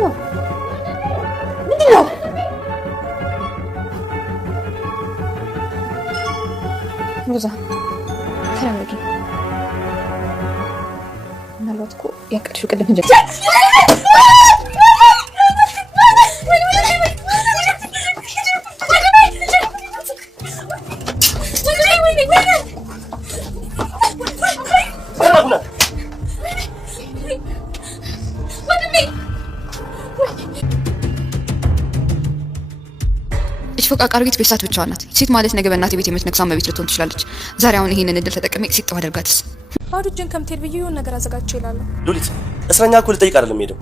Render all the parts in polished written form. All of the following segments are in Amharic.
ነው? ምንድን ነው? ሮዛ ተረጋጊ። ምናልባት እኮ ያቀድሽው ቅድም እንጂ ፎቃቃሪት ቤሳት ብቻዋን ናት። ሴት ማለት ነገ በእናቴ ቤት የምትነግሳው መቤት ልትሆን ትችላለች። ዛሬ አሁን ይሄንን እድል ተጠቅሜ ሲጥ አደርጋትስ? ባዶ እጄን ከምትሄድ ብዬ የሆነ ነገር አዘጋጅቼ እላለሁ። ሉሊት እስረኛ እኮ ልጠይቅ አይደለም ሄደው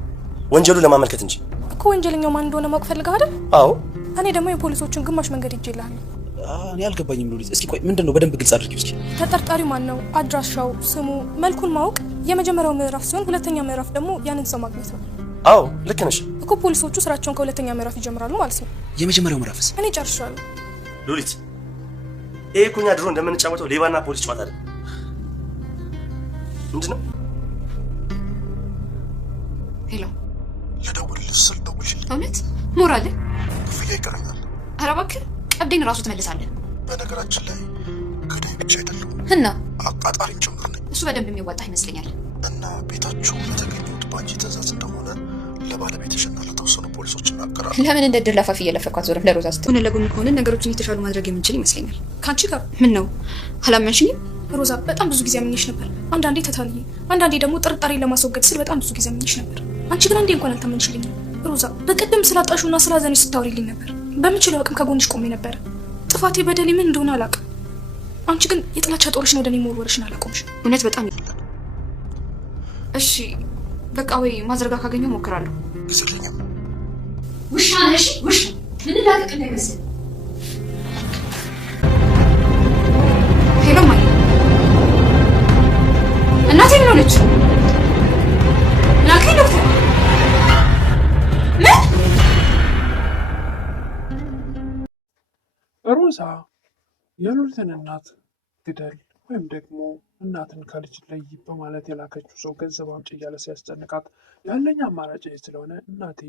ወንጀሉ ለማመልከት እንጂ እኮ ወንጀለኛው ማን እንደሆነ ማወቅ ፈልገህ አይደል? አዎ። እኔ ደግሞ የፖሊሶቹን ግማሽ መንገድ ሄጄ እላለሁ። እኔ አልገባኝም ሉሊት። እስኪ ቆይ ምንድነው በደንብ ግልጽ አድርጊው እስኪ። ተጠርጣሪው ማን ነው፣ አድራሻው፣ ስሙ፣ መልኩን ማወቅ የመጀመሪያው ምዕራፍ ሲሆን ሁለተኛ ምዕራፍ ደግሞ ያንን ሰው ማግኘት ነው። አዎ ልክ ነሽ እኮ ፖሊሶቹ ስራቸውን ከሁለተኛ ምዕራፍ ይጀምራሉ ማለት ነው። የመጀመሪያው ምዕራፍስ? እኔ ጨርሻለሁ። ሉሊት ይሄ እኮ እኛ ድሮ እንደምንጫወተው ሌባና ፖሊስ ጨዋታ አይደል? ምንድነው? ሄሎ ልደውልልሽ ስል ደውልልኝ። እውነት ሞራል ክፍያ ይቀረኛል። ኧረ እባክህ ቀብዴን ራሱ ትመልሳለህ። በነገራችን ላይ ገዳይ ብቻ አይደለም እና አቃጣሪም ጭምር ነኝ። እሱ በደንብ የሚወጣ ይመስለኛል። እና ቤታችሁ የተገኙት ባንቺ ትዕዛዝ እንደሆነ ለባለቤትሽና ለተወሰኑ ፖሊሶች እናገራለሁ። ለምን እንደ ድር ለፋፊ እየለፈኳት ዞረፍ ለሮዛ ስትሆን ለጎን ከሆነ ነገሮችን የተሻሉ ማድረግ የምንችል ይመስለኛል። ካንቺ ጋር ምን ነው አላመንሽኝም? ሮዛ በጣም ብዙ ጊዜ አምኜሽ ነበር። አንዳንዴ ተታልዬ፣ አንዳንዴ ደግሞ ጥርጣሬ ለማስወገድ ስል በጣም ብዙ ጊዜ አምኜሽ ነበር። አንቺ ግን አንዴ እንኳን አልታመንሽልኝም። ሮዛ በቀደም ስላጣሹና ስላዘንሽ ስታወሪልኝ ነበር። በምችለው አቅም ከጎንሽ ቆሜ ነበር። ጥፋቴ በደሌ ምን እንደሆነ አላውቅም። አንቺ ግን የጥላቻ ጦርሽን ወደ እኔ መወርወርሽን አላቆምሽ። እውነት በጣም እሺ በቃ ወይ ማዘርጋ ካገኘው ሞክራለሁ። ጊዜልኝም ውሻ ነሽ ውሻ ምን ላቀቅ እንዳይመስል። ሄሎ ማይ እናቴ ምን ሆነች? ላከኝ ዶክተር። ሮዛ የሉሊትን እናት ግደል ወይም ደግሞ እናትን ከልጅ ለይ በማለት የላከችው ሰው ገንዘብ አምጪ እያለ ሲያስጨንቃት ያለኝ አማራጭ ስለሆነ እናቴ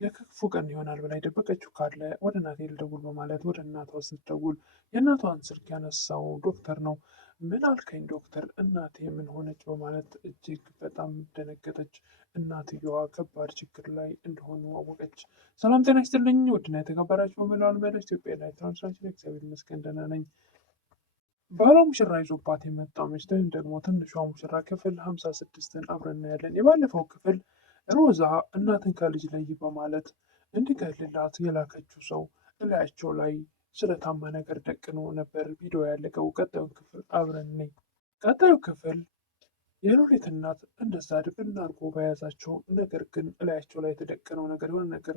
የክፉ ቀን ይሆናል ብላ የደበቀችው ካለ ወደ እናቴ ልደውል በማለት ወደ እናቷ ስትደውል የእናቷን ስልክ ያነሳው ዶክተር ነው። ምን አልከኝ ዶክተር? እናቴ ምን ሆነች? በማለት እጅግ በጣም ደነገጠች። እናትየዋ ከባድ ችግር ላይ እንደሆኑ አወቀች። ሰላም ጤና ይስጥልኝ ውድና የተከበራችሁ በመላው ዓለም ያላችሁ ኢትዮጵያ ላይ ትራንስላሽን እግዚአብሔር ይመስገን ደህና ነኝ። ባሏ ሙሽራ ይዞባት የመጣው ሚስት ወይም ደግሞ ትንሿ ሙሽራ ክፍል 56ን አብረን እናያለን። የባለፈው ክፍል ሮዛ እናትን ከልጅ ለይ በማለት እንዲገልላት የላከችው ሰው እላያቸው ላይ ስለታማ ነገር ደቅኖ ነበር ቪዲዮ ያለቀው። ቀጣዩን ክፍል አብረን ነኝ። ቀጣዩ ክፍል የሉሊት እናት እንደዛ ድብን አድርጎ በያዛቸው ነገር ግን እላያቸው ላይ የተደቀነው ነገር የሆነ ነገር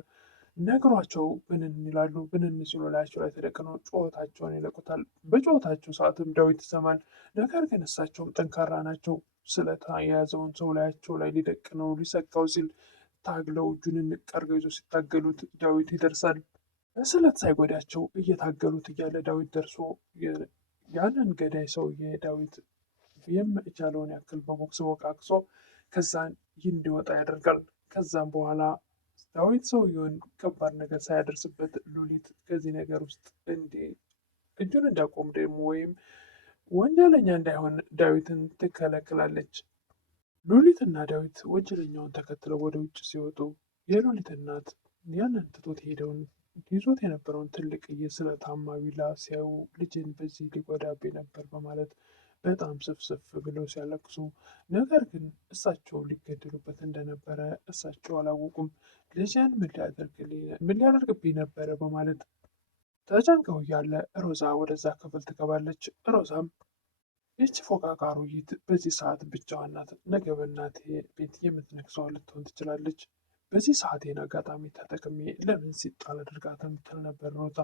ነግሯቸው ብንን ይላሉ። ብንን ሲሉ ላያቸው ላይ ተደቅነው ጩኸታቸውን ይለቁታል። በጩኸታቸው ሰዓትም ዳዊት ይሰማል። ነገር ግን እሳቸውም ጠንካራ ናቸው። ስለታ የያዘውን ሰው ላያቸው ላይ ሊደቅነው ሊሰካው ሲል ታግለው እጁን እንቅ አድርገው ይዘው ሲታገሉት ዳዊት ይደርሳል። በስለት ሳይጎዳቸው እየታገሉት እያለ ዳዊት ደርሶ ያንን ገዳይ ሰውዬ ዳዊት የሚቻለውን ያክል በቦክስ ወቃቅሶ ከዛን እንዲወጣ ያደርጋል። ከዛም በኋላ ዳዊት ሰውየውን ከባድ ነገር ሳያደርስበት ሉሊት ከዚህ ነገር ውስጥ እጁን እንዳቆም ደግሞ ወይም ወንጀለኛ እንዳይሆን ዳዊትን ትከለክላለች። ሉሊትና ዳዊት ወንጀለኛውን ተከትለው ወደ ውጭ ሲወጡ የሉሊት እናት ያንን ትቶት ሄደውን ይዞት የነበረውን ትልቅ ስለታማ ቢላ ሲያዩ ልጅን በዚህ ሊጎዳብኝ ነበር በማለት በጣም ስፍስፍ ብለው ሲያለቅሱ፣ ነገር ግን እሳቸው ሊገደሉበት እንደነበረ እሳቸው አላወቁም። ልጅን ምን ሊያደርግብኝ ነበረ በማለት ተጨንቀው እያለ ሮዛ ወደዛ ክፍል ትገባለች። ሮዛም ይህች ፎቃቃሩይት በዚህ ሰዓት ብቻዋን ናት። ነገ በእናቴ ቤት የምትነግሰዋ ልትሆን ትችላለች። በዚህ ሰዓቴን አጋጣሚ ተጠቅሜ ለምን ሲጣል አድርጋት የምትል ነበር ሮዛ።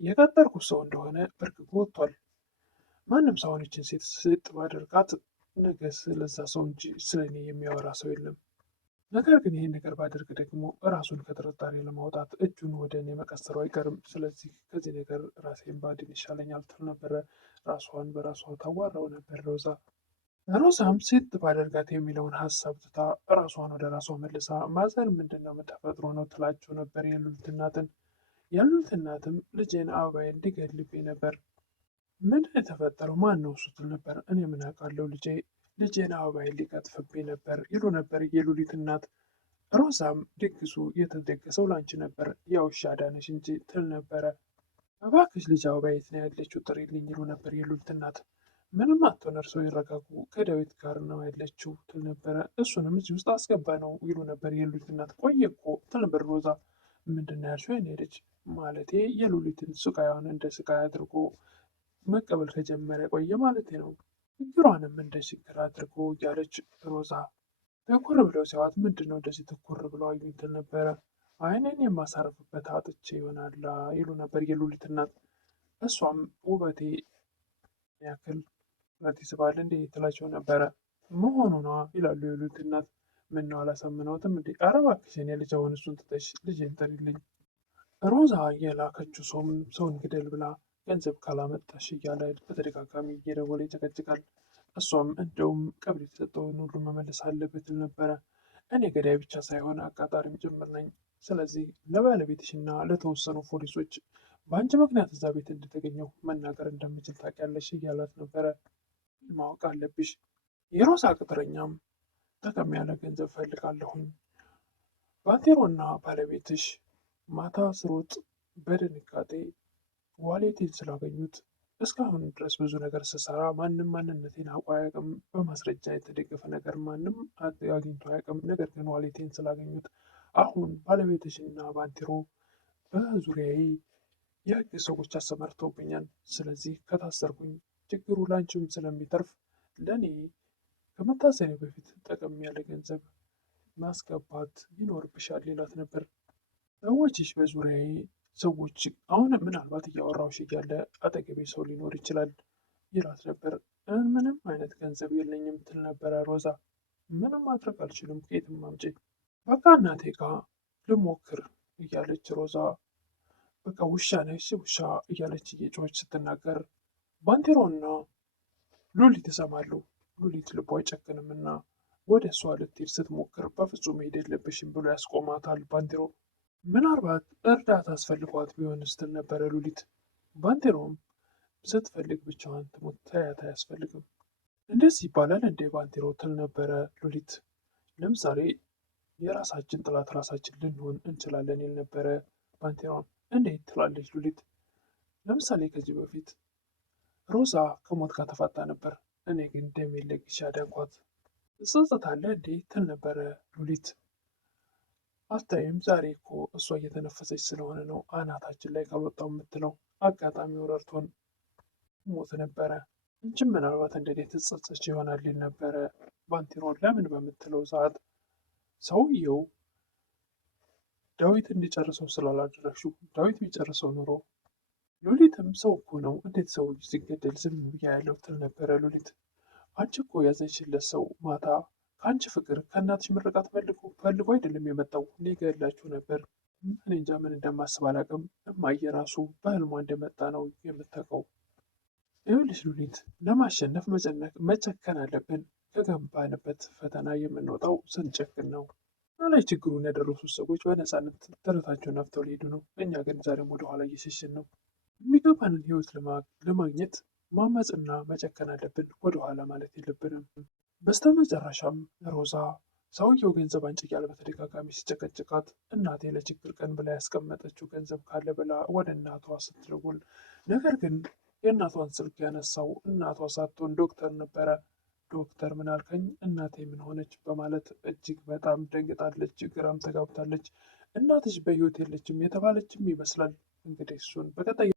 የቀጠርኩት ሰው እንደሆነ በርግጎ ወጥቷል። ማንም ሰውነችን ሴት ስጥ ባደርጋት ነገ ስለዛ ሰው እንጂ ስለ እኔ የሚያወራ ሰው የለም። ነገር ግን ይህን ነገር ባደርግ ደግሞ ራሱን ከጥርጣሬ ለማውጣት እጁን ወደ እኔ መቀሰሩ አይቀርም። ስለዚህ ከዚህ ነገር ራሴን ባድን ይሻለኛል ትል ነበረ። ራሷን በራሷ ታዋራው ነበር ሮዛ። ሮዛም ሴት ባደርጋት የሚለውን ሀሳብ ትታ ራሷን ወደ ራሷ መልሳ ማዘን ምንድነው ተፈጥሮ ነው ትላቸው ነበር የሉሊት እናትን። የሉሊት እናትም ልጄን አበባዬን ሊገድልብኝ ነበር፣ ምንድን የተፈጠረው ማን ነው እሱ ትል ነበር። እኔ ምን አውቃለሁ ልጄን አበባዬን ሊቀጥፍብኝ ነበር ይሉ ነበር የሉሊት እናት። ሮዛም ድግሱ የተደገሰው ላንቺ ነበር ያውሻ ዳነሽ እንጂ ትል ነበረ። እባክሽ ልጅ አበባ የት ነው ያለችው ጥሪልኝ ይሉ ነበር የሉሊት እናት። ምንም አትሆን እርሶ ይረጋጉ ከዳዊት ጋር ነው ያለችው ትል ነበረ። እሱንም እዚህ ውስጥ አስገባ ነው ይሉ ነበር የሉሊት እናት። ቆየ እኮ ትል ነበር ሮዛ። ምንድን ነው ያልሽው የኔ ልጅ? ማለቴ የሉሊትን ስቃዩን እንደ ስቃይ አድርጎ መቀበል ከጀመረ ቆየ ማለቴ ነው። ችግሯንም እንደ ችግር አድርጎ እያለች ሮዛ ትኩር ብለው ሲያዋት ምንድን ነው እንደዚህ ትኩር ብለው አዩኝ ትል ነበረ። አይኔን የማሳረፍበት አጥቼ ይሆናል ይሉ ነበር የሉሊት እናት። እሷም ውበቴ ያክል እውነት ይስባል እንዴ ትላቸው ነበረ። መሆኑ ነዋ ይላሉ የሉሊት እናት። ምን ነው አላሳምነውትም እንዴ? ኧረ እባክሽ የኔ ልጅ አሁን እሱን ትተሽ ልጄን ጥሪልኝ። ሮዛ የላከችው ሰውን ግደል ብላ ገንዘብ ካላመጣሽ እያለ በተደጋጋሚ እየደወለ ይጨቀጭቃል። እሷም እንደውም ቀብር የተሰጠውን ሁሉ መመለስ አለበት ትል ነበረ። እኔ ገዳይ ብቻ ሳይሆን አቃጣሪም ጭምር ነኝ። ስለዚህ ለባለቤትሽና ለተወሰኑ ፖሊሶች በአንቺ ምክንያት እዛ ቤት እንደተገኘው መናገር እንደምችል ታውቂያለሽ እያላት ነበረ። ማወቅ አለብሽ። የሮዛ ቅጥረኛም ጠቀም ያለ ገንዘብ ፈልጋለሁኝ። ባንቴሮና ባለቤትሽ ማታ ስሮጥ በድንጋጤ ዋሌቴን ስላገኙት እስካሁን ድረስ ብዙ ነገር ስሰራ ማንም ማንነቴን አውቆ አያውቅም። በማስረጃ የተደገፈ ነገር ማንም አግኝቶ አያውቅም። ነገር ግን ዋሌቴን ስላገኙት አሁን ባለቤትሽና ባንቴሮ በዙሪያዬ የህግ ሰዎች አሰማርተውብኛል። ስለዚህ ከታሰርኩኝ ችግሩ ላንቺም ስለሚተርፍ ለእኔ ከመታሰሪ በፊት ጠቀም ያለ ገንዘብ ማስገባት ይኖርብሻል ይላት ነበር። ሰዎችሽ በዙሪያዬ ሰዎች አሁን ምናልባት እያወራሁሽ እያለ አጠገቤ ሰው ሊኖር ይችላል ይላት ነበር። ምንም አይነት ገንዘብ የለኝም ትል ነበረ ሮዛ። ምንም ማድረግ አልችልም ከየትም አምጪ፣ በቃ እናቴ ጋር ልሞክር እያለች ሮዛ በቃ ውሻ ነሽ ውሻ እያለች እየጮኸች ስትናገር ባንቴሮና ሉሊት ይሰማሉ። ሉሊት ልቧ አይጨክንም እና ወደ እሷ ልትሄድ ስትሞክር በፍጹም መሄድ የለብሽም ብሎ ያስቆማታል ባንቴሮ። ምናልባት እርዳታ አስፈልጓት ቢሆን ስትል ነበረ ሉሊት። ባንቴሮም ስትፈልግ ብቻዋን ትሞት ታያት አያስፈልግም። እንደዚህ ይባላል እንዴ ባንቴሮ ትል ነበረ ሉሊት። ለምሳሌ የራሳችን ጥላት ራሳችን ልንሆን እንችላለን ይል ነበረ ባንቴሮም። እንዴት ትላለች ሉሊት። ለምሳሌ ከዚህ በፊት ሮዛ ከሞት ጋር ተፋታ ነበር፣ እኔ ግን ደም ለግሼ አዳንኳት። ትጸጸታለህ እንዴ ትል ነበረ ሉሊት። አታይም ዛሬ እኮ እሷ እየተነፈሰች ስለሆነ ነው አናታችን ላይ ካልወጣው የምትለው። አጋጣሚው ረድቶን ሞት ነበረ። እንችም ምናልባት እንደኔ ትጸጸች ይሆናል ይል ነበረ ባንቴሮን። ለምን በምትለው ሰዓት ሰውየው ዳዊት እንዲጨርሰው ስላላደረግሽው፣ ዳዊት ቢጨርሰው ኑሮ ሉሊትም ሰው እኮ ነው እንዴት ሰው ሲገደል ዝም ብያ ያለው ትል ነበረ ሉሊት። አንቺ እኮ ያዘንሽለት ሰው ማታ ከአንቺ ፍቅር ከእናትሽ ምርቃት ፈልጎ አይደለም የመጣው ሊገድላችሁ ነበር። እኔ እንጃ ምን እንደማስብ አላውቅም። እማዬ ራሱ በህልሟ እንደመጣ ነው የምታውቀው። ይኸውልሽ ሉሊት፣ ለማሸነፍ መጨከን አለብን። ከገባንበት ፈተና የምንወጣው ስንጨክን ነው። ላይ ችግሩን ያደረሱት ሰዎች በነፃነት ደረታቸውን ነፍተው ሊሄዱ ነው። እኛ ግን ዛሬም ወደኋላ እየሸሽን ነው። የሚገባንን ህይወት ለማግኘት ማመፅና መጨከን አለብን። ወደኋላ ማለት የለብንም። በስተመጨረሻም ሮዛ ሰውየው ገንዘብ አንጭ እያለ በተደጋጋሚ ሲጨቀጭቃት እናቴ ለችግር ቀን ብላ ያስቀመጠችው ገንዘብ ካለ ብላ ወደ እናቷ ስትደውል፣ ነገር ግን የእናቷን ስልክ ያነሳው እናቷ ሳትሆን ዶክተር ነበረ። ዶክተር ምን አልከኝ? እናቴ ምን ሆነች? በማለት እጅግ በጣም ደንግጣለች፣ ግራም ተጋብታለች። እናትሽ በህይወት የለችም የተባለችም ይመስላል። እንግዲህ እሱን በቀጣይ